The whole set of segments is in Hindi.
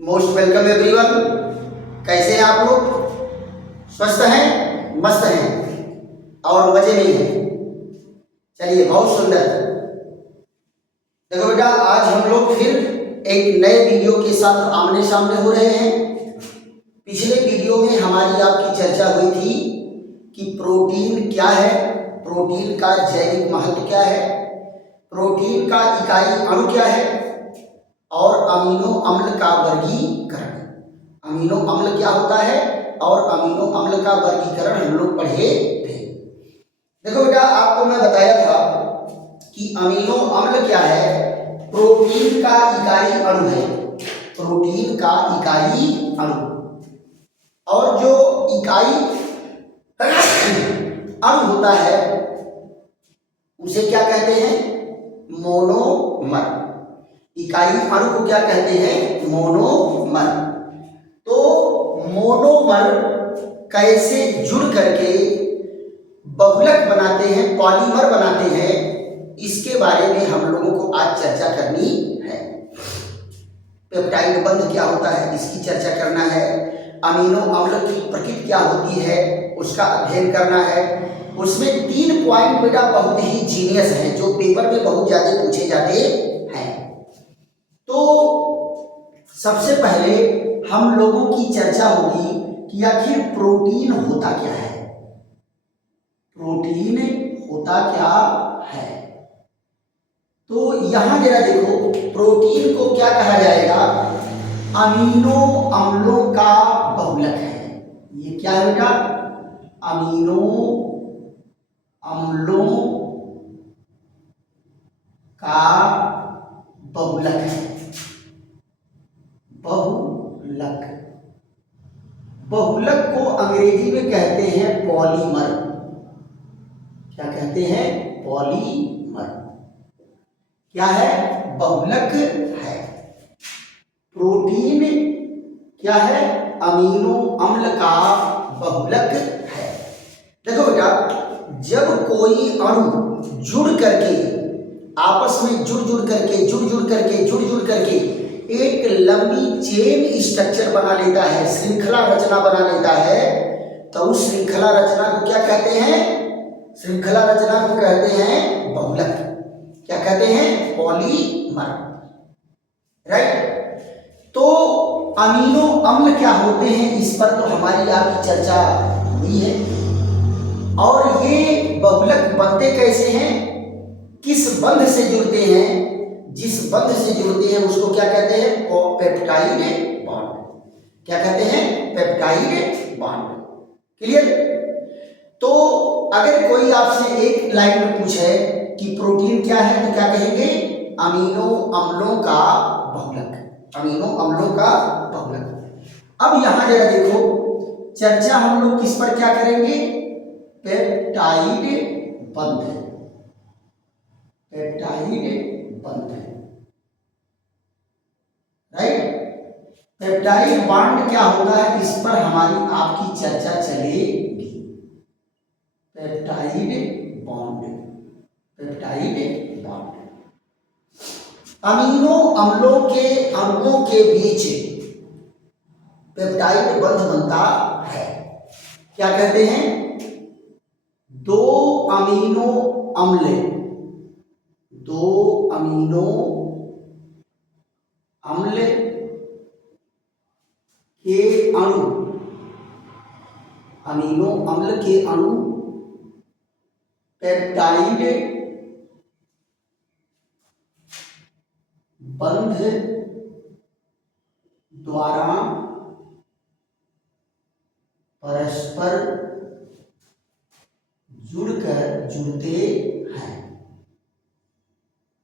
Most welcome everyone. कैसे हैं आप लोग? स्वस्थ हैं, मस्त हैं और मजे में हैं। चलिए, बहुत सुंदर। देखो बेटा, आज हम लोग फिर एक नए वीडियो के साथ आमने सामने हो रहे हैं। पिछले वीडियो में हमारी आपकी चर्चा हुई थी कि प्रोटीन क्या है, प्रोटीन का जैविक महत्व क्या है, प्रोटीन का इकाई अणु क्या है और अमीनो अम्ल का वर्गीकरण। अमीनो अम्ल क्या होता है और अमीनो अम्ल का वर्गीकरण हम लोग पढ़े थे। देखो बेटा, आपको मैं बताया था कि अमीनो अम्ल क्या है, प्रोटीन का इकाई अणु है। प्रोटीन का इकाई अणु, और जो इकाई अणु होता है उसे क्या कहते हैं? मोनोमर। इकाई अणु को क्या कहते हैं? मोनोमर। तो मोनोमर कैसे जुड़ करके बहुलक बनाते हैं, पॉलीमर बनाते हैं, इसके बारे में हम लोगों को आज चर्चा करनी है। पेप्टाइड बंध क्या होता है, इसकी चर्चा करना है। अमीनो अम्ल की प्रकृति क्या होती है, उसका अध्ययन करना है। उसमें 3 पॉइंट बेटा बहुत ही जीनियस हैं, जो पेपर में बहुत ज्यादा पूछे जाते हैं। तो सबसे पहले हम लोगों की चर्चा होगी कि आखिर प्रोटीन होता क्या है। प्रोटीन होता क्या है? तो यहां जरा देखो, प्रोटीन को क्या कहा जाएगा? अमीनो अम्लों का बहुलक है। ये क्या है बेटा? अमीनो अम्लों का बहुलक है। बहुलक, बहुलक को अंग्रेजी में कहते हैं पॉलीमर। क्या कहते हैं? पॉलीमर। क्या है? बहुलक है। प्रोटीन क्या है? अमीनो अम्ल का बहुलक है। देखो बेटा, जब कोई अणु जुड़ करके आपस में जुड़ जुड़ करके एक लंबी चेन स्ट्रक्चर बना लेता है, श्रृंखला रचना बना लेता है, तो उस श्रृंखला रचना को क्या कहते हैं? श्रृंखला रचना को कहते हैं बहुलक। क्या कहते हैं? पॉलीमर। राइट। तो अमीनो अम्ल क्या होते हैं, इस पर तो हमारी आपकी चर्चा हुई है। और ये बहुलक बनते कैसे हैं, किस बंध से जुड़ते हैं? जिस बंध से जुड़ते हैं उसको क्या कहते हैं? Peptide bond. क्या कहते हैं? Peptide bond. क्लियर? तो अगर कोई आपसे एक लाइन में पूछे कि प्रोटीन क्या है, तो क्या कहेंगे? अमीनो अम्लों का बहुलक। अमीनो अम्लों का बहुलक। अब यहां जरा देखो, चर्चा हम लोग किस पर क्या करेंगे? पेप्टाइड बंध। पेप्टाइड बंध। राइट। पेप्टाइड बॉन्ड क्या होता है, इस पर हमारी आपकी चर्चा चलेगी। Peptide bond, peptide bond. Amino अम्लों के अंगों के बीच पेप्टाइड बंध बनता है। क्या कहते हैं? 2 अमीनो अम्ल, 2 अमीनो अम्ल के अणु, अमीनो अम्ल के अणु पेप्टाइड बंध द्वारा परस्पर जुड़ते हैं।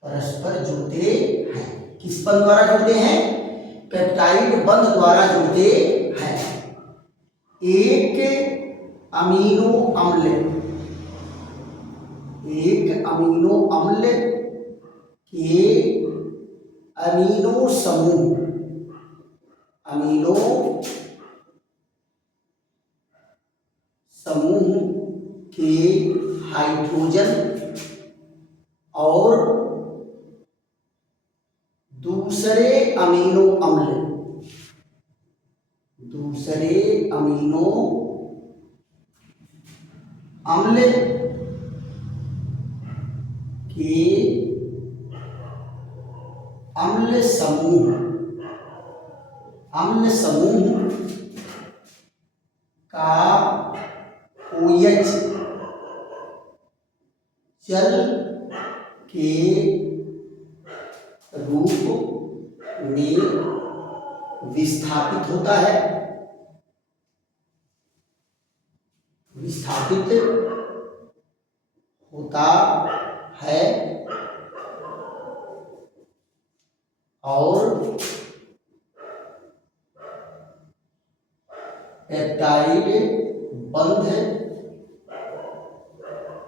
परस्पर जुड़ते हैं। किस बंध द्वारा जुड़ते हैं? पेप्टाइड बंध द्वारा जुड़ते हैं। एक अमीनो अम्ल, एक अमीनो अम्ल के अमीनो समूह, अमीनो समूह के हाइड्रोजन और दूसरे अमीनो अम्ल दूसरे अमीनो अम्ल के अम्ल समूह का OH जल के रूप में विस्थापित होता है, और पेप्टाइड बंध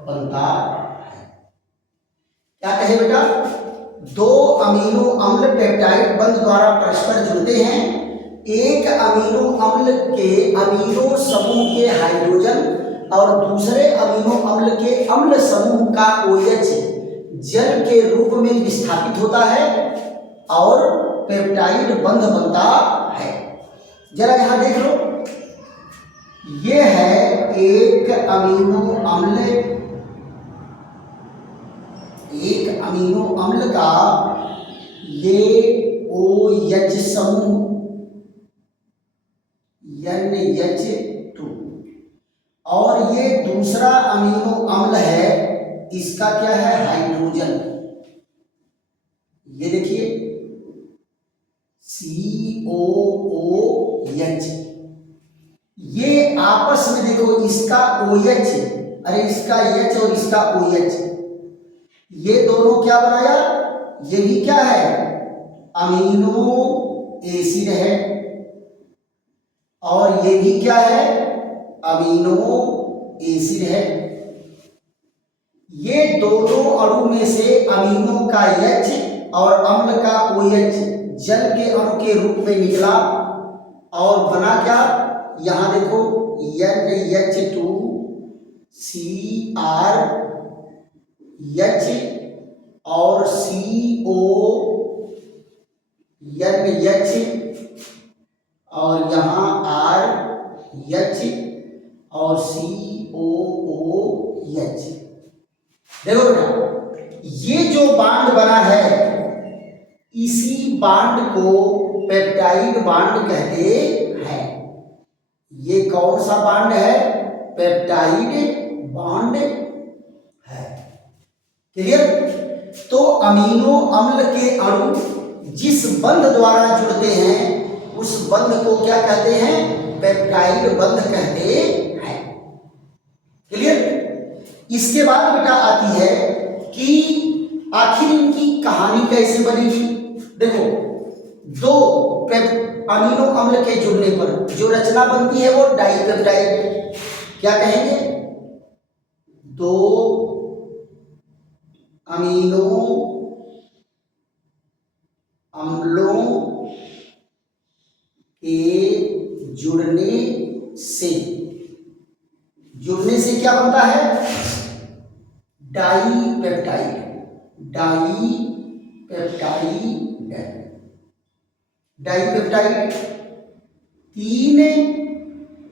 बनता है। क्या कहे बेटा? दो अमीनो अम्ल पेप्टाइड बंध द्वारा परस्पर जुड़ते हैं। एक अमीनो अम्ल के अमीनो समूह के हाइड्रोजन और दूसरे अमीनो अम्ल के अम्ल समूह का OH जल के रूप में विस्थापित होता है और पेप्टाइड बंध बनता है। जरा यहां देख लो, ये है एक अमीनो अम्ल का ये OH समूह NH2 और ये दूसरा अमीनो अम्ल है, इसका क्या है? हाइड्रोजन। ये देखिए COOH। ये आपस में देखो, इसका OH, अरे इसका H और इसका OH, ये दोनों क्या बनाया? ये भी क्या है? अमीनो एसिड है और ये भी क्या है? अमीनो एसिड है। ये दोनों अणु में से अमीनो का H और अम्ल का OH जल के अणु के रूप में निकला और बना क्या? यहां देखो NH2CrH और CONH और यहाँ RH और COOH। देखो बेटा, ये जो बांड बना है, इसी बांड को पेप्टाइड बांड कहते हैं। ये कौन सा बांड है? पेप्टाइड बांड है। क्लियर? तो अमीनो अम्ल के अणु जिस बंध द्वारा जुड़ते हैं, उस बंध को क्या कहते हैं? पेप्टाइड बंध कहते हैं। क्लियर? इसके बाद बेटा आती है कि आखिर इनकी कहानी कैसे बनेगी। देखो, दो अमीनो अम्ल के जुड़ने पर जो रचना बनती है वो डाइपेप्टाइड। क्या कहेंगे? दो अमीनो अम्लों के जुड़ने से क्या बनता है? डाइपेप्टाइड। डाइपेप्टाइड। तीन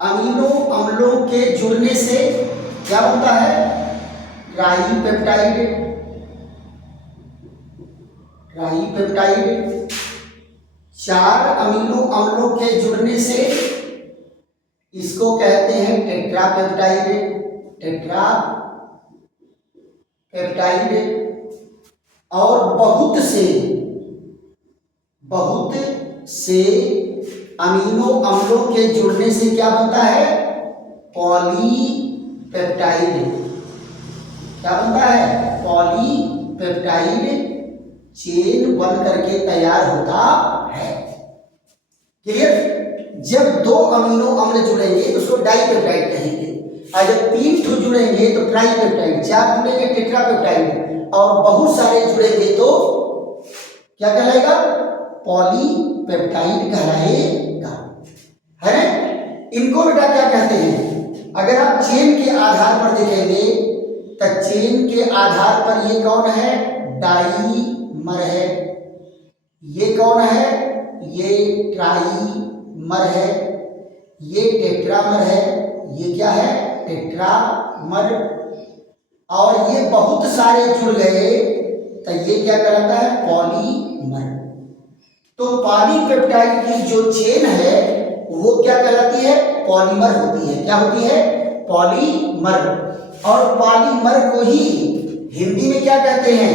अमीनो अम्लों के जुड़ने से क्या बनता है? ट्राइपेप्टाइड। चार अमीनो अम्लों के जुड़ने से इसको कहते हैं टेट्रापेप्टाइड। और बहुत से अमीनो अम्लों के जुड़ने से क्या बनता है? पॉलीपेप्टाइड। क्या बनता है? पॉलीपेप्टाइड चेन बन करके तैयार होता है। क्लियर? जब दो अमीनो अम्ल जुड़ेंगे तो उसको डाइपेप्टाइड कहेंगे, और जब तीन ठो जुड़ेंगे तो ट्राइपेप्टाइड, चार जुड़ेंगे टेट्रापेप्टाइड, और बहुत सारे जुड़ेंगे तो क्या कहलाएगा? पॉलीपेप्टाइड कहलाएगा। है ना? इनको बेटा क्या कहते हैं? अगर आप चेन के आधार पर देखेंगे तो चेन के आधार पर ये कौन है? डाइमर है। ये कौन है? ये ट्राइमर है। ये टेट्रामर है, ये क्या है, टेट्रामर। और ये बहुत सारे जुड़ गए तो ये क्या कहलाता है, पॉलीमर। तो पॉलीपेप्टाइड की जो चेन है वो क्या कहलाती है, पॉलीमर होती है। क्या होती है, पॉलीमर। और पॉलीमर को ही हिंदी में क्या कहते हैं,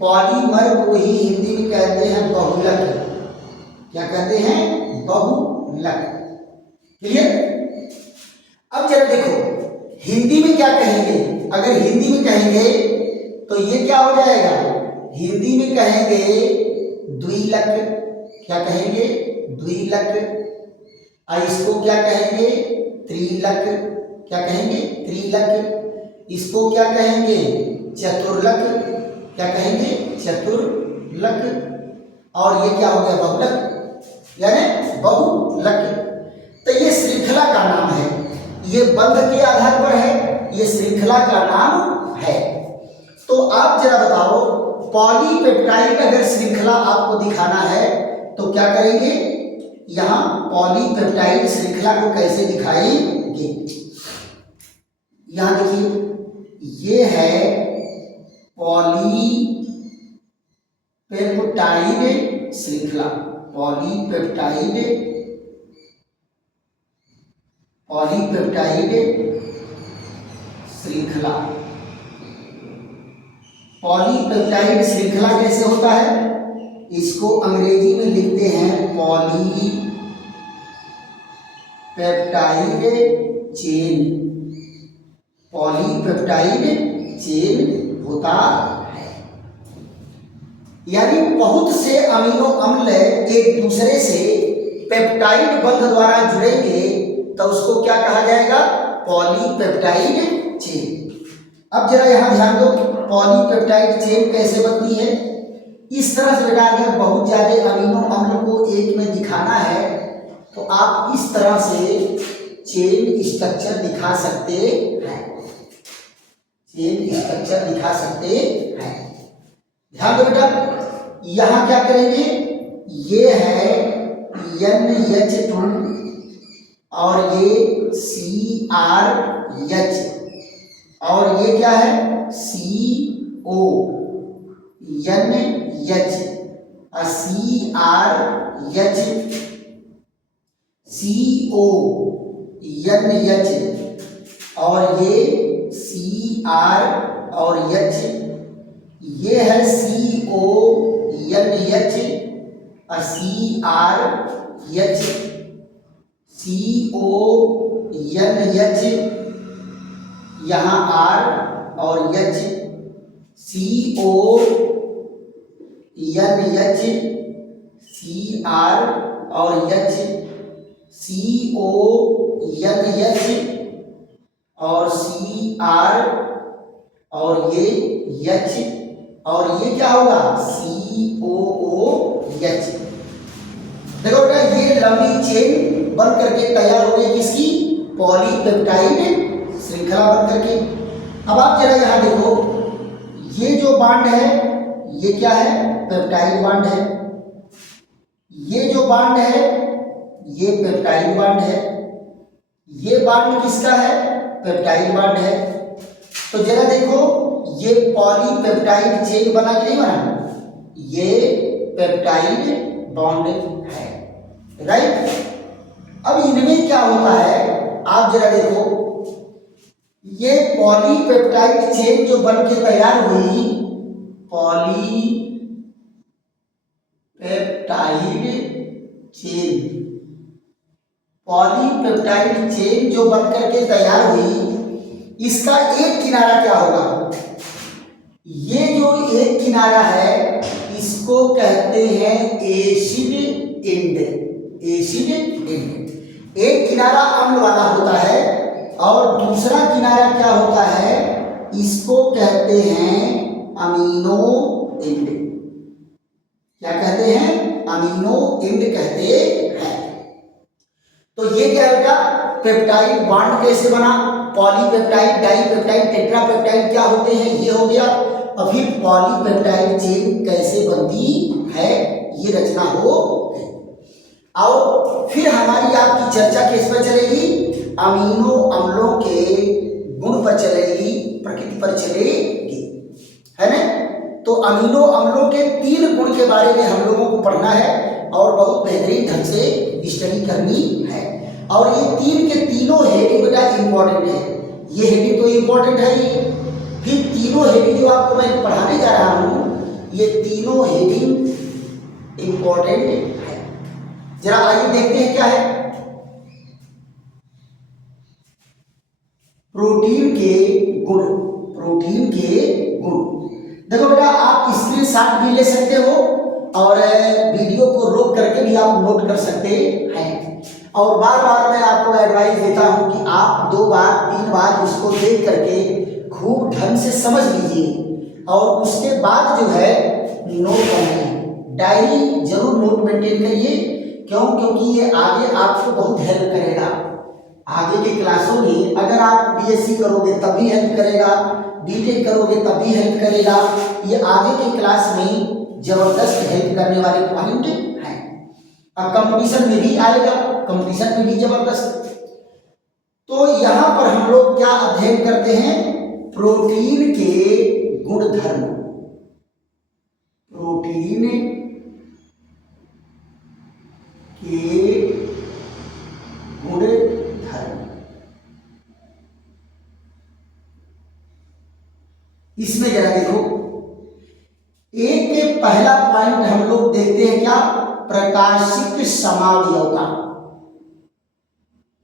पॉलीमर को ही हिंदी में कहते हैं बहुलक। क्या कहते हैं, बहुलक। क्लियर। अब जरा देखो हिंदी में क्या कहेंगे, अगर हिंदी में कहेंगे तो ये क्या हो जाएगा, हिंदी में कहेंगे द्विलक। क्या कहेंगे, द्विलक। और इसको क्या कहेंगे, त्रिलक। क्या कहेंगे, त्रिलक। इसको क्या कहेंगे, चतुर्लक। क्या कहेंगे, चतुर्लक। और ये क्या हो गया, बहुलक, यानी बहुलक। तो ये श्रृंखला का नाम है, ये बंध के आधार पर है, ये श्रृंखला का नाम है। तो आप जरा बताओ, पॉलीपेप्टाइड अगर श्रृंखला आपको दिखाना है तो क्या करेंगे, यहां पॉलीपेप्टाइड श्रृंखला को कैसे दिखाएंगे। यहां देखिए ये है पॉलीपेप्टाइड श्रृंखला, पॉलीपेप्टाइड श्रृंखला। पॉलीपेप्टाइड श्रृंखला कैसे होता है, इसको अंग्रेजी में लिखते हैं पॉलीपेप्टाइड चेन। पॉलीपेप्टाइड चेन होता है, यानी बहुत से अमीनो अम्ल एक दूसरे से पेप्टाइड बंध द्वारा जुड़ेंगे तो उसको क्या कहा जाएगा, पॉलीपेप्टाइड चेन। अब जरा यहां ध्यान दो, पॉलीपेप्टाइड चेन कैसे बनती है। इस तरह से बेटा अगर बहुत ज्यादा अमीनो अम्ल को एक में दिखाना है तो आप इस तरह से चेन स्ट्रक्चर दिखा सकते हैं, चेन स्ट्रक्चर दिखा सकते हैं। ध्यान दो बेटा, यहां क्या करेंगे, ये है NH2 और ये CRH और ये क्या है, CO, NH, CRH, CO, NH और ये CR और H, ये है CO, NH और CRH, CO, NH, यहाँ R और H, CO, NH, CR और H, CO, NH और CR और ये H और ये क्या होगा, COOH। देखो बेटा ये लंबी चेन बन करके तैयार हो गई किसकी, पॉलीपेप्टाइड श्रृंखला बन करके। अब आप जरा यहां देखो, ये जो बांड है ये क्या है, पेप्टाइड बांड है। ये जो बांड है ये पेप्टाइड बांड है। ये बांड किसका है, पेप्टाइड बांड है। तो जरा देखो ये पॉलीपेप्टाइड चेन बना कि नहीं बना, ये पेप्टाइड बॉन्ड है, राइट। अब इनमें क्या होता है, आप जरा देखो, ये पॉलीपेप्टाइड चेन जो बन के तैयार हुई, पॉलीपेप्टाइड चेन, पॉलीपेप्टाइड चेन जो बन करके तैयार हुई, इसका एक किनारा क्या होगा, ये जो एक किनारा है इसको कहते हैं एसिड एंड। एसिड एंड, एक किनारा अम्ल वाला होता है और दूसरा किनारा क्या होता है, इसको कहते हैं अमीनो एंड। क्या कहते हैं, अमीनो एंड कहते हैं। तो ये क्या होगा, पेप्टाइड बॉन्ड कैसे बना, पॉलीपेप्टाइड, डाइपेप्टाइड, टेट्रापेप्टाइड क्या होते हैं, ये हो गया। और फिर पॉलीपेप्टाइड चेन कैसे बनती है, ये रचना हो गई। और फिर हमारी आपकी चर्चा किस पर चलेगी? अमीनो अम्लों के गुण पर चलेगी, प्रकृति पर चलेगी, है ना। तो अमीनो अम्लों के 3 गुण के बारे में हम लोगों को पढ़ना है और बहुत बेहतरीन ढंग से स्टडी करनी है। और ये 3 के तीनों हेडिंग बेटा इंपॉर्टेंट है। ये हेडिंग तो इंपॉर्टेंट है ही, फिर तीनों हेडिंग जो आपको मैं पढ़ाने जा रहा हूँ ये तीनों हेडिंग इंपॉर्टेंट है। जरा आइए देखते हैं क्या है। प्रोटीन के गुण, प्रोटीन के गुण। देखो बेटा, आप स्क्रीनशॉट भी ले सकते हो और वीडियो को रोक करके भी आप नोट कर सकते हैं। और बार बार मैं आपको एडवाइस देता हूं कि आप 2 बार 3 बार इसको देख करके खूब ढंग से समझ लीजिए और उसके बाद जो है नोट बनाइए, डायरी जरूर नोट मेंटेन करिए। क्यों? क्योंकि ये आगे आपको बहुत हेल्प करेगा। आगे के क्लासों में अगर आप बीएससी करोगे तब भी हेल्प करेगा, बीटेक करोगे तब भी हेल्प करेगा। ये आगे के क्लास में जबरदस्त हेल्प करने वाले पॉइंट हैं। अब कंपटीशन में भी आएगा, कंपटीशन में भी जबरदस्त। तो यहां पर हम लोग क्या अध्ययन करते हैं? प्रोटीन के गुणधर्म, प्रोटीन के गुणधर्म। इसमें जरा देखो, एक के पहला पॉइंट हम लोग देखते हैं क्या? प्रकाशिक समावयवता।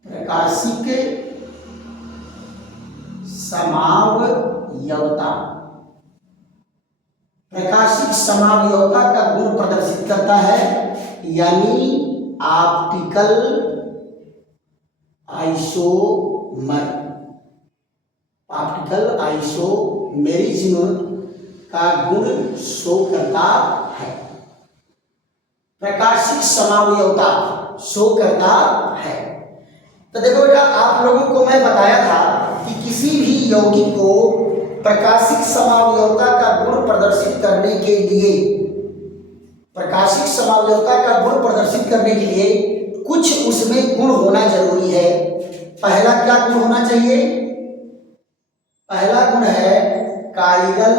प्रकाशिक समावयवता, प्रकाशिक समावयवता का गुण प्रदर्शित करता है, यानी ऑप्टिकल आइसोमर, ऑप्टिकल आइसोमेरिज्म का गुण शो करता है। प्रकाशिक समावयवता शो करता है। तो देखो बेटा, आप लोगों को मैं बताया था कि किसी भी यौगिक को प्रकाशिक समावयवता का गुण प्रदर्शित करने के लिए, प्रकाशिक समावयवता का गुण प्रदर्शित करने के लिए कुछ उसमें गुण होना जरूरी है। पहला क्या गुण होना चाहिए? पहला गुण है कायरल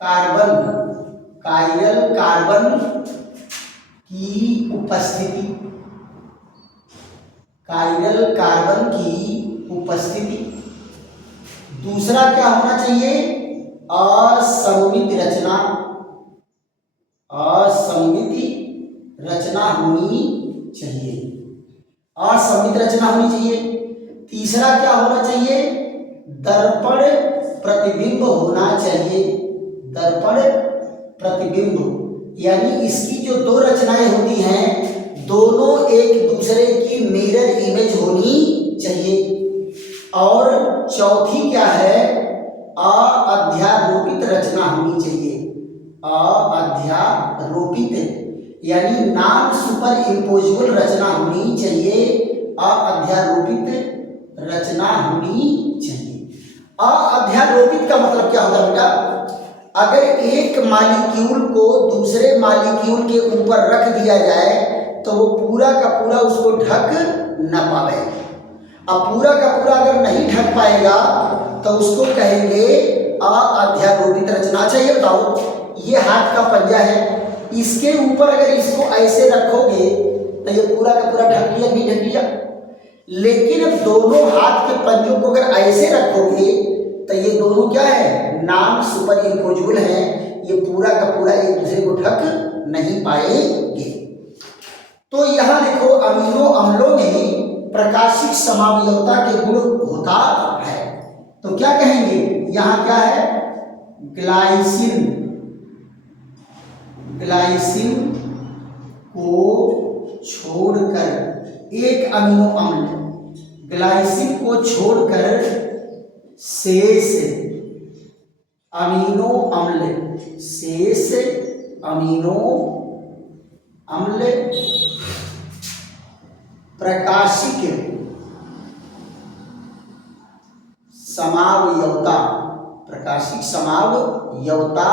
कार्बन, कायरल कार्बन की उपस्थिति, कायरल कार्बन की उपस्थिति। दूसरा क्या होना चाहिए? असममित रचना, असममित रचना होनी चाहिए, असममित रचना होनी चाहिए। तीसरा क्या होना चाहिए? दर्पण प्रतिबिंब होना चाहिए, दर्पण प्रतिबिंब, यानी इसकी जो 2 रचनाएं होती हैं दोनों एक दूसरे की मिरर इमेज होनी चाहिए। और चौथी क्या है? अध्यारोपित रचना होनी चाहिए, अध्यारोपित, यानी नॉन सुपर इम्पोजिबल रचना होनी चाहिए, अध्यारोपित रचना होनी चाहिए। अध्यारोपित का मतलब क्या होता है बेटा? अगर एक मॉलिक्यूल को दूसरे मॉलिक्यूल के ऊपर रख दिया जाए तो वो पूरा का पूरा उसको ढक न पाए। अब पूरा का पूरा अगर नहीं ढक पाएगा तो उसको कहेंगे अध्यारोपित रचना। चाहिए बताओ, ये हाथ का पंजा है, इसके ऊपर अगर इसको ऐसे रखोगे तो ये पूरा का पूरा ढक लिया, नहीं ढक लिया। लेकिन अब दोनों हाथ के पंजों को अगर ऐसे रखोगे तो ये दोनों क्या है? नॉन सुपर इम्पोजिबल है, ये पूरा का पूरा एक दूसरे को ढक नहीं पाएंगे। तो यहां देखो, अमीनो अम्लों में प्रकाशिक समावयवता के गुण होता है। तो क्या कहेंगे? यहां क्या है? ग्लाइसिन, ग्लाइसिन को छोड़कर एक अमीनो अम्ल, ग्लाइसिन को छोड़कर शेष अमीनो अम्ल, शेष अमीनो अम्ल प्रकाशिक समावयवता, प्रकाशिक समावयवता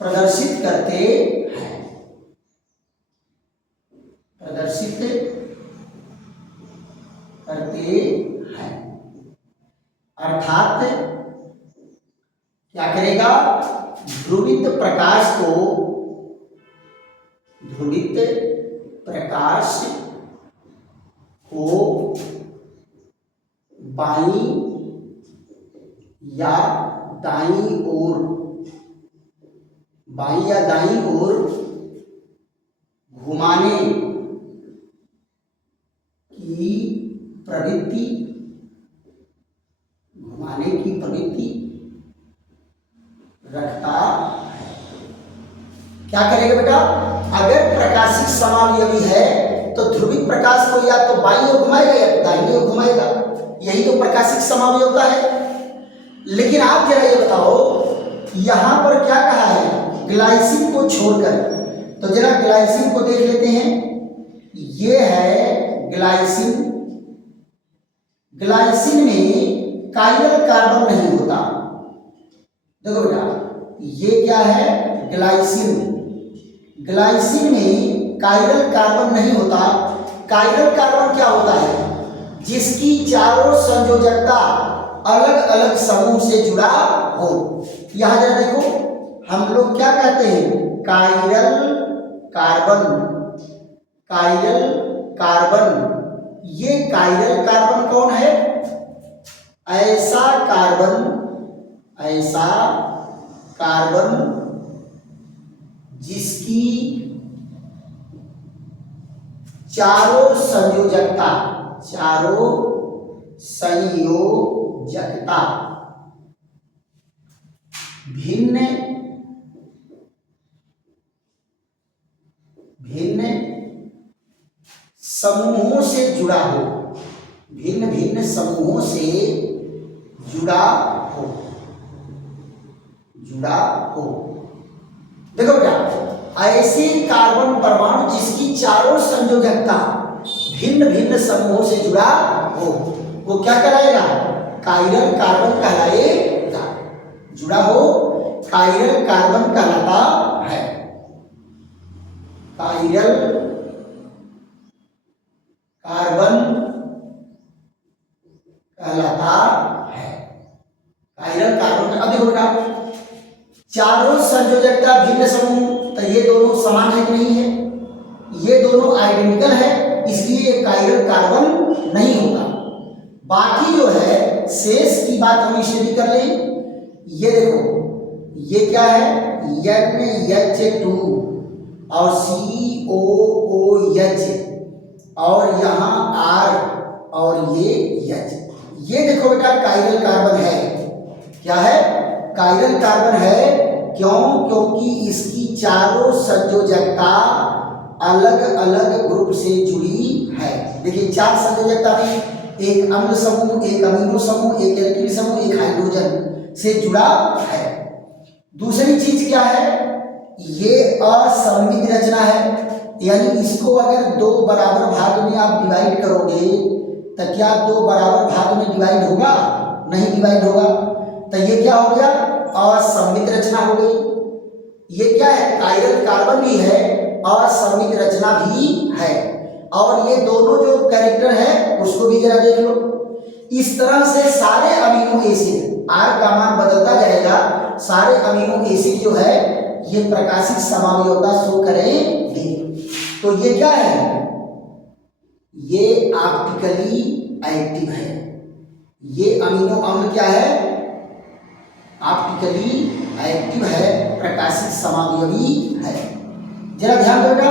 प्रदर्शित करते हैं। ध्रुवित प्रकाश को बाईं या दाईं ओर घुमाने की प्रवृत्ति रखता है। क्या करेगा बेटा? अगर प्रकाशिक समावयवी है तो ध्रुवित प्रकाश को या तो बाईं ओर घुमाएगा या तो दाहिनी ओर घुमाएगा। यही तो प्रकाशिक समावयवता है। लेकिन आप जरा ये बताओ, यहां पर क्या कहा है? ग्लाइसिन को छोड़कर। तो जरा ग्लाइसिन को देख लेते हैं। ये है ग्लाइसिन। ग्लाइसिन में काइरल कार्बन नहीं होता। देखो बेटा, ये क्या है? ग्लाइसिन। ग्लाइसिन में काइरल कार्बन नहीं होता। काइरल कार्बन क्या होता है? जिसकी चारों संयोजकता अलग अलग समूह से जुड़ा हो। यहां जरा देखो, हम लोग क्या कहते हैं? Chiral carbon. ये काइरल कार्बन कौन है? ऐसा कार्बन जिसकी चारों संयोजकता भिन्न समूहों से जुड़ा हो। भिन्न समूहों से जुड़ा हो। देखो बेटा, ऐसे कार्बन परमाणु जिसकी चारों संयोजकता भिन्न समूहों से जुड़ा हो, वो क्या कहलाएगा? काइरल कार्बन कहलाएगा। जुड़ा हो, काइरल कार्बन कहलाता है। काइरल कार्बन कहलाता है। Chiral carbon. अब देखो बेटा, चारों संयोजकता भिन्न समूह, तो ये दोनों समान है कि नहीं है? ये दोनों आइडेंटिकल है, इसलिए काइरल कार्बन नहीं होगा। बाकी जो है शेष की बात हम स्टडी कर लें। ये देखो, ये क्या है? NH2 और COOH और यहाँ R और ये H। ये देखो बेटा काइरल कार्बन है। क्या है? काइरल कार्बन है। क्यों? क्योंकि इसकी चारों संयोजकता अलग अलग ग्रुप से जुड़ी है। देखिए, 4 संयोजकता में एक अम्ल समूह, एक अमीनो समूह, एक एल्किल समूह, एक हाइड्रोजन से जुड़ा है। दूसरी चीज क्या है? ये असममित रचना है। यानी इसको अगर 2 बराबर भाग में आप डिवाइड करोगे तो क्या 2 बराबर भाग में डिवाइड होगा? नहीं डिवाइड होगा। तो ये क्या हो गया? असममित रचना हो गई। ये क्या है? काइरल कार्बन भी है, असममित रचना भी है। और ये दोनों जो कैरेक्टर है उसको भी जरा देख लो। इस तरह से सारे अमीनो एसिड, R का मान बदलता जाएगा, सारे अमीनो एसिड जो है ये प्रकाशिक समावयवता शो करेंगे। तो ये क्या है? ये ऑप्टिकली एक्टिव है। ये अमीनो अम्ल क्या है? ऑप्टिकली एक्टिव है, प्रकाशिक समावयवी है। जरा ध्यान दो बेटा,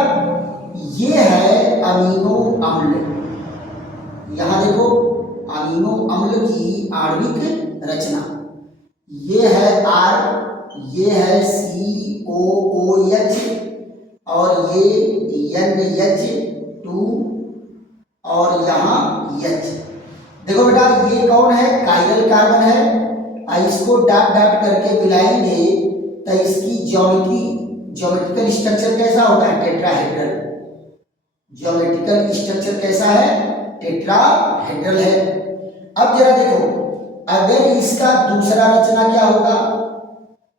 ये है अमीनो अम्ल। यहां देखो, अमीनो अम्ल की आणविक रचना। ये है R, ये है COOH और ये NH2 और यहाँ H। देखो बेटा, ये कौन है? काइरल कार्बन है। इसको डॉट डॉट करके मिलाएंगे तो इसकी ज्योमेट्रिकल स्ट्रक्चर कैसा होता है? टेट्राहेड्रल। ज्योमेट्रिकल स्ट्रक्चर कैसा है? टेट्राहेड्रल है। अब जरा देखो, अगर इसका दूसरा रचना क्या होगा?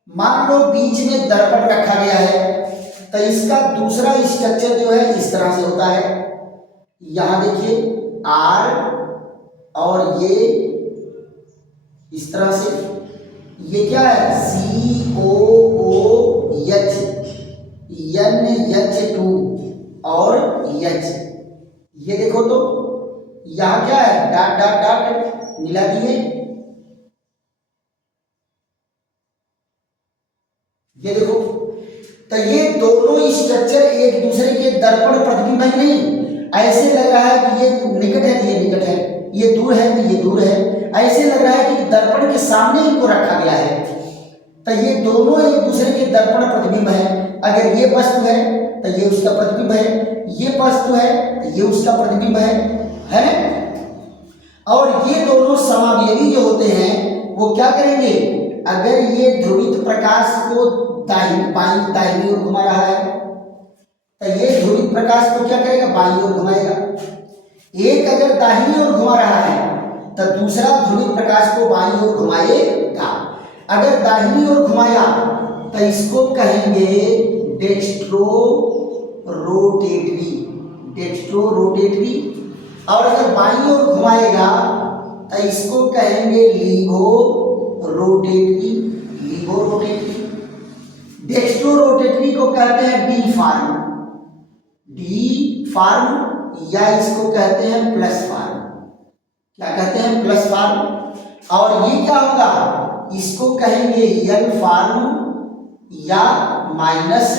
मान लो बीच में दर्पण रखा गया है, तो इसका दूसरा स्ट्रक्चर जो है इस तरह से होता है। यहां देखिए R और ये इस तरह से, ये क्या है COOH, NH2 और H। ये देखो तो यहाँ क्या है, डॉट डॉट डॉट मिला दिए। ये देखो तो ये दोनों स्ट्रक्चर एक दूसरे के दर्पण प्रतिबिंब है नहीं। ऐसे लग रहा है कि ये निकट है, ये निकट है, ये दूर है तो ये दूर है। ऐसे लग रहा है कि दर्पण के सामने इनको रखा गया है। तो ये दोनों एक दूसरे के दर्पण प्रतिबिंब है। अगर ये वस्तु है तो ये उसका प्रतिबिंब है, ये वस्तु है तो ये उसका प्रतिबिंब है। और ये दोनों समावयवी जो होते हैं वो क्या करेंगे, अगर ये ध्रुवित प्रकाश को दाहिनी ओर घुमा रहा है तो ये ध्रुवित प्रकाश को क्या करेगा, बाईं ओर घुमाएगा। एक अगर दाहिनी ओर घुमा रहा है तो दूसरा ध्रुवित प्रकाश को बाईं ओर घुमाएगा। अगर दाहिनी ओर घुमाया तो इसको कहेंगे डेक्स्ट्रो रोटेटरी, और अगर बाईं ओर घुमाएगा तो इसको कहेंगे लीवो रोटेटरी। डेक्स्ट्रो रोटेटरी को कहते हैं डी फार्म या इसको कहते हैं प्लस फार्म। क्या कहते हैं, प्लस फार्म। और ये क्या होगा, इसको कहेंगे एल फार्म या माइनस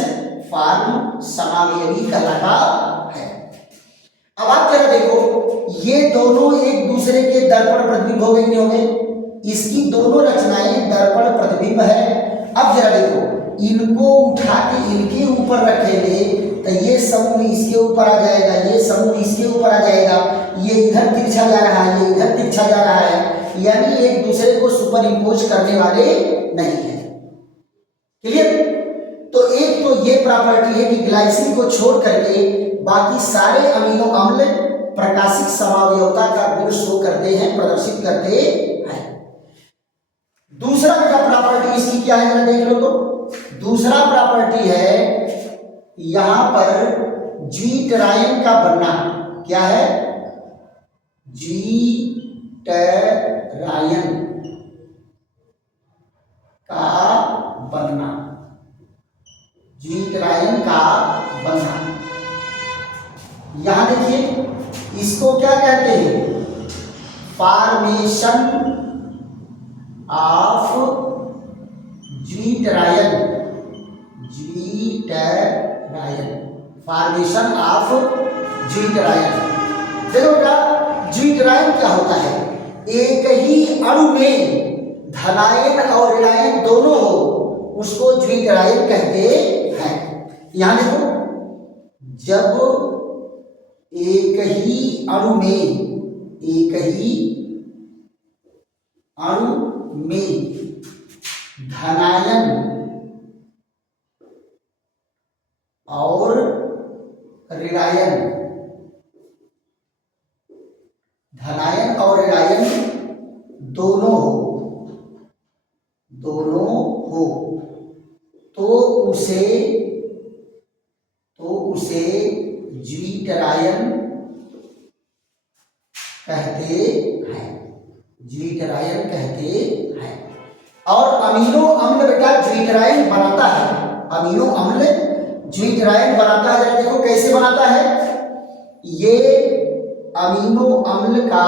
फार्म, समावयवी कहलाता है। अब आप जरा देखो, ये दोनों एक दूसरे के दर्पण प्रतिबिंब हो गए नहीं हो गए, इसकी दोनों रचनाएं दर्पण प्रतिबिंब है। अब जरा देखो, इनको उठा के इनके ऊपर रखेंगे तो ये समूह इसके ऊपर आ जाएगा, ये समूह इसके ऊपर आ जाएगा, ये इधर तिरछा जा रहा है, ये इधर तिरछा जा रहा है, यानी एक दूसरे को सुपर इम्पोज करने वाले नहीं है। क्लियर? तो एक तो ये प्रॉपर्टी है कि ग्लाइसिन को छोड़ करके बाकी सारे अमीनो अम्ल प्रकाशिक समावयवता का गुण शो करते हैं, प्रदर्शित करते हैं। दूसरा क्या प्रॉपर्टी इसकी क्या है, जरा देख लो तो। दूसरा प्रॉपर्टी है यहां पर ज्विटरायन का बनना। क्या है, ज्विटरायन का बनना, ज्विटरायन का बनना। यहां देखिए, इसको क्या कहते हैं, फॉर्मेशन ऑफ ज्विटरायन, फॉर्मेशन ऑफ ज्विटरायन। देखो बेटा, ज्विटरायन क्या होता है, एक ही अणु में धनायन और ऋणायन दोनों हो उसको ज्विटरायन कहते हैं। यहां देखो, जब एक ही अणु में धनायन और ऋणायन दोनों हो तो उसे ज्विटरायन कहते हैं। और अमीनो अम्ल बेटा ज्विटरायन बनाता है, अमीनो अम्ल ज्विटरायन बनाता है। जरा देखो कैसे बनाता है, ये अमीनो अम्ल का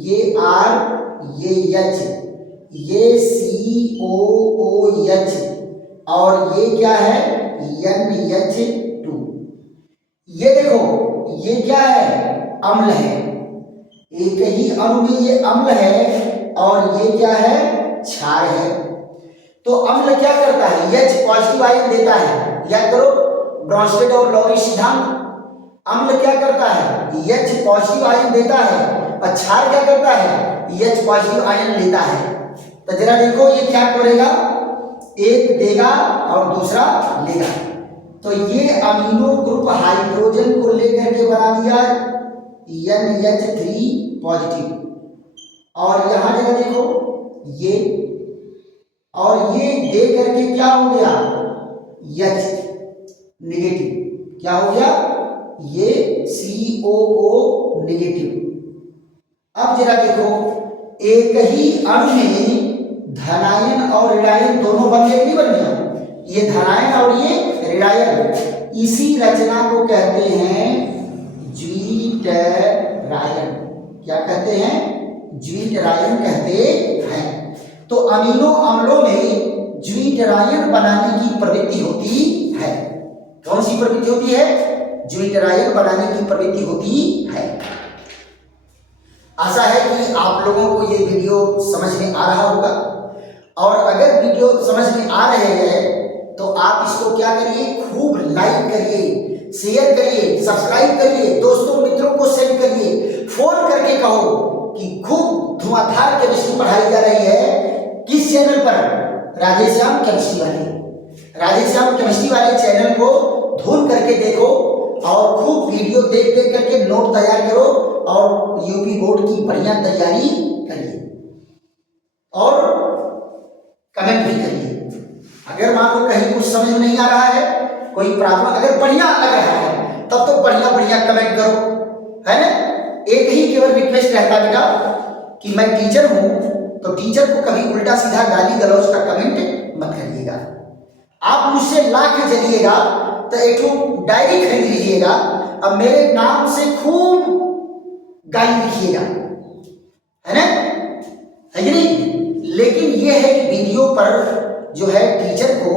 ये R, ये H, ये COOH और ये क्या है NH2। ये देखो, ये क्या है, अम्ल है, एक ही अणु में ये अम्ल है और ये क्या है, क्षार है। तो अम्ल क्या करता है, H पॉजिटिव आयन देता है। याद करो ब्रॉन्स्टेड और लॉरी सिद्धांत। अम्ल क्या करता है, H पॉजिटिव आयन देता है और क्षार क्या करता है, H पॉजिटिव आयन लेता है। तो जरा देखो ये क्या करेगा, एक देगा और दूसरा लेगा। तो ये अमीनो ग्रुप हाइड्रोजन को लेकर के बना दिया NH3 पॉजिटिव, और यहां जगह देखो ये, और ये दे करके क्या हो गया, H नेगेटिव। क्या हो गया, ये COO नेगेटिव। अब जरा देखो, एक ही अणु में धनायन और ऋणायन दोनों बन गए, नहीं बन गया? ये धनायन और ये ऋणायन, इसी रचना को कहते हैं द्विटरायन। क्या कहते हैं? द्विटरायन कहते हैं। तो अमीनो अम्लों में द्विटरायन बनाने की प्रवृत्ति होती है। कौन सी प्रवृत्ति होती है? द्विटरायन बनाने की प्रवृत्ति होती है। आशा है कि आप लोगों को ये वीडियो समझ में आ रहा होगा, और अगर वीडियो समझ में आ रहे हैं तो आप इसको क्या करिए, खूब लाइक करिए, शेयर करिए, सब्सक्राइब करिए, दोस्तों मित्रों को सेंड करिए, फोन करके कहो कि खूब धुआंधार केमिस्ट्री पढ़ाई जा रही है। किस चैनल पर? राधेश्याम केमिस्ट्री वाले। राधेश्याम केमिस्ट्री वाले चैनल को ढूंढ करके देखो और खूब वीडियो देख देख करके नोट तैयार करो और यूपी बोर्ड की बढ़िया तैयारी करिए और कमेंट भी करिए। अगर मान लो कहीं कुछ समझ में नहीं आ रहा है, कोई प्रॉब्लम अगर बढ़िया लग रहा है, तब तो बढ़िया बढ़िया कमेंट करो, है ना? एक ही केवल रिक्वेस्ट रहता है बेटा कि मैं टीचर हूं, तो टीचर को कभी उल्टा सीधा गाली गलौज का कमेंट मत करिएगा। आप मुझसे लाख चलिएगा तो एक डायरी खरीद लीजिएगा, अब मेरे नाम से खूब गाली लिखिएगा, है ना? है कि नहीं? लेकिन यह है कि वीडियो पर जो है टीचर को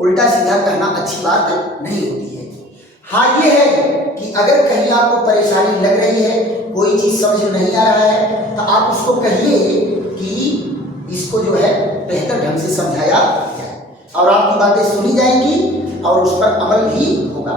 उल्टा सीधा कहना अच्छी बात नहीं होती है। हाँ, ये है कि अगर कहीं आपको परेशानी लग रही है, कोई चीज समझ में नहीं आ रहा है, तो आप उसको कहिए कि इसको जो है बेहतर ढंग से समझाया जाए, और आपकी बातें सुनी जाएंगी और उस पर अमल भी होगा।